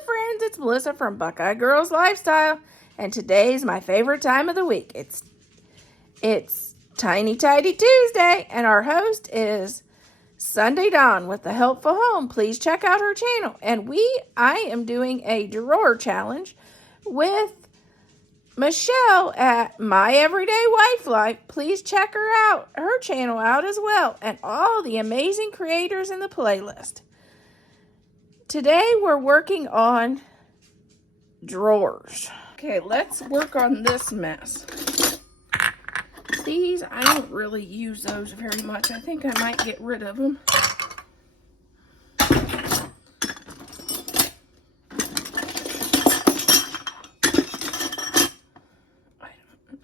Hello friends, it's Melissa from Buckeye Girls Lifestyle, and today's my favorite time of the week. It's Tiny Tidy Tuesday, and our host is Sunday Dawn with the Helpful Home. Please check out her channel. And I am doing a drawer challenge with Michelle at My Everyday Wife Life. Please check her channel out as well, and all the amazing creators in the playlist. Today we're working on drawers. Okay, let's work on this mess. These, I don't really use those very much. I think I might get rid of them.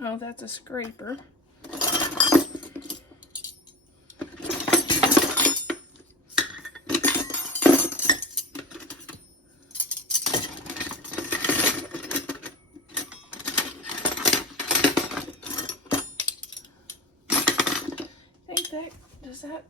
Oh, that's a scraper. Does that...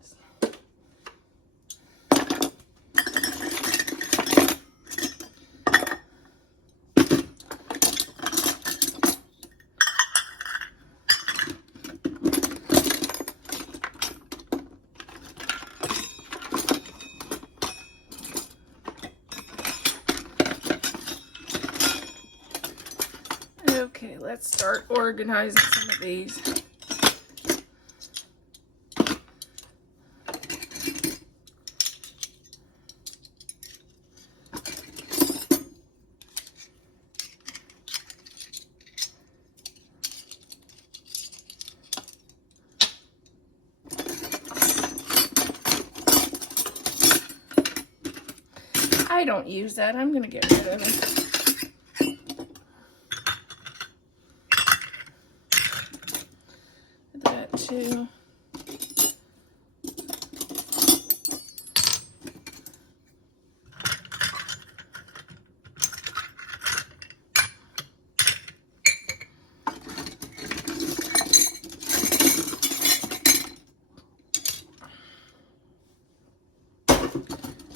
Okay, let's start organizing some of these. I don't use that. I'm going to get rid of it. That too.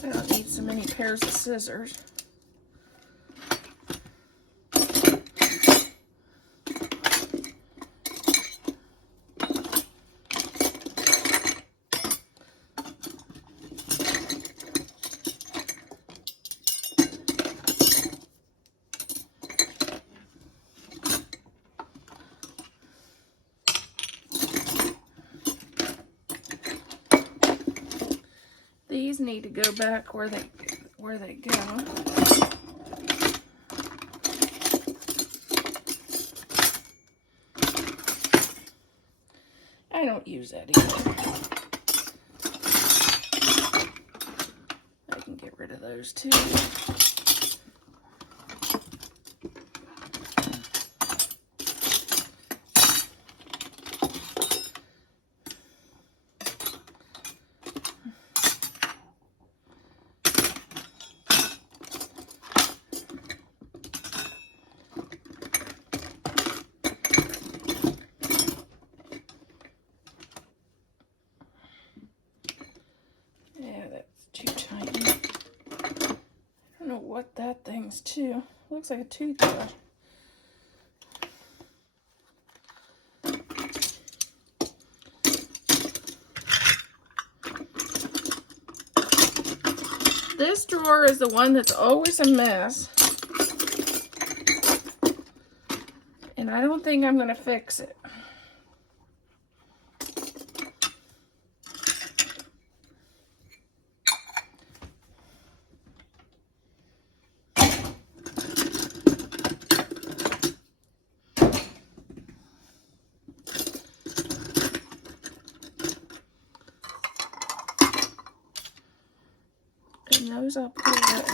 I don't need so many pairs of scissors. These need to go back where they go. I don't use that either. I can get rid of those too. What that thing's too. Looks like a toothbrush. This drawer is the one that's always a mess. And I don't think I'm going to fix it. Those up here.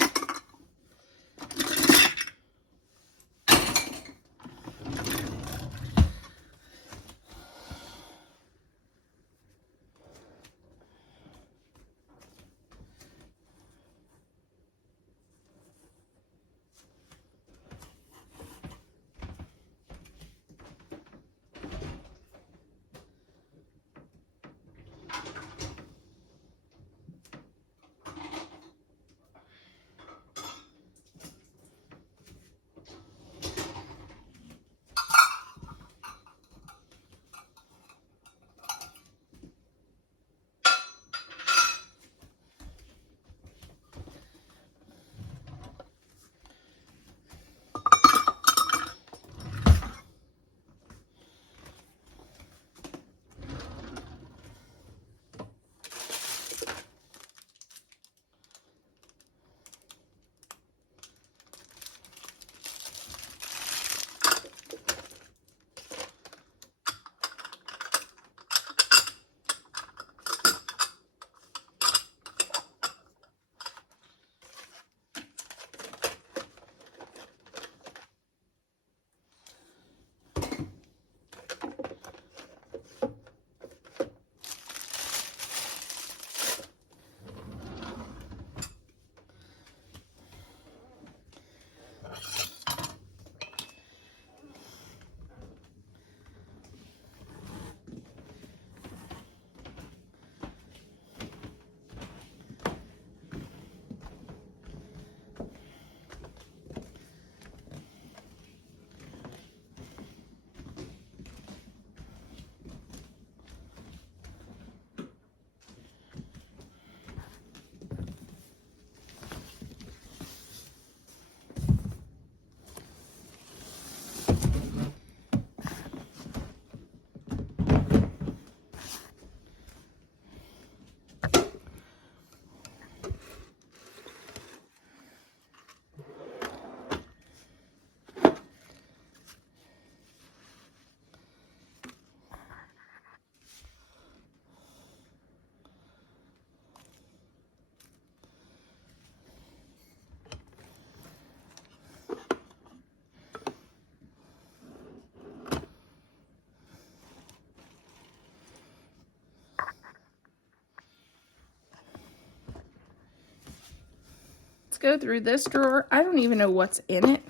Let's go through this drawer. I don't even know what's in it.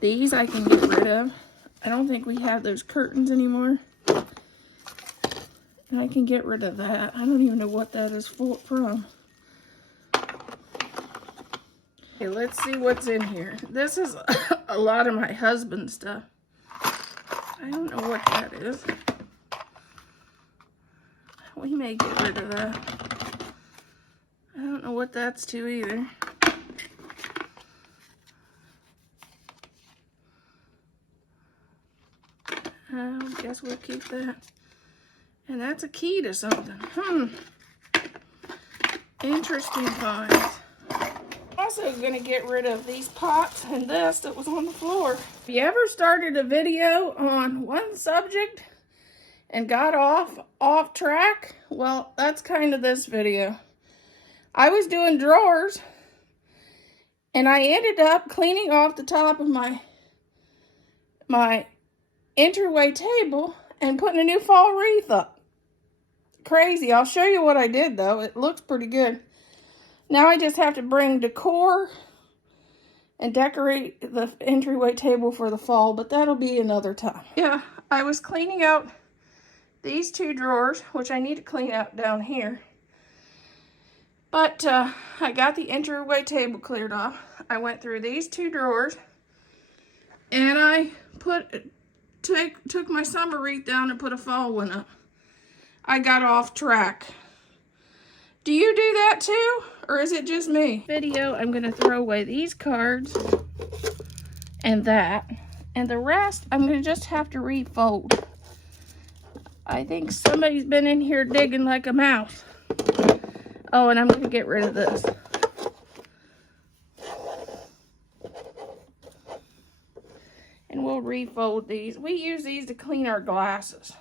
These I can get rid of. I don't think we have those curtains anymore. And I can get rid of that. I don't even know what that is from. Okay, let's see what's in here. This is a lot of my husband's stuff. I don't know what that is. We may get rid of that. I don't know what that's to either. I guess we'll keep that. And that's a key to something. Interesting finds. Also gonna get rid of these pots and this that was on the floor. Have you ever started a video on one subject and got off track? Well, that's kind of this video. I was doing drawers and I ended up cleaning off the top of my entryway table and putting a new fall wreath up. Crazy. I'll show you what I did though. It looks pretty good. Now I just have to bring decor and decorate the entryway table for the fall, but that'll be another time. Yeah, I was cleaning out these two drawers, which I need to clean out down here. But I got the entryway table cleared off. I went through these two drawers and I took my summer wreath down and put a fall one up. I got off track. Do you do that too? Or is it just me? Video, I'm gonna throw away these cards and that. And the rest, I'm gonna just have to refold. I think somebody's been in here digging like a mouse. Oh, and I'm gonna get rid of this. And we'll refold these. We use these to clean our glasses.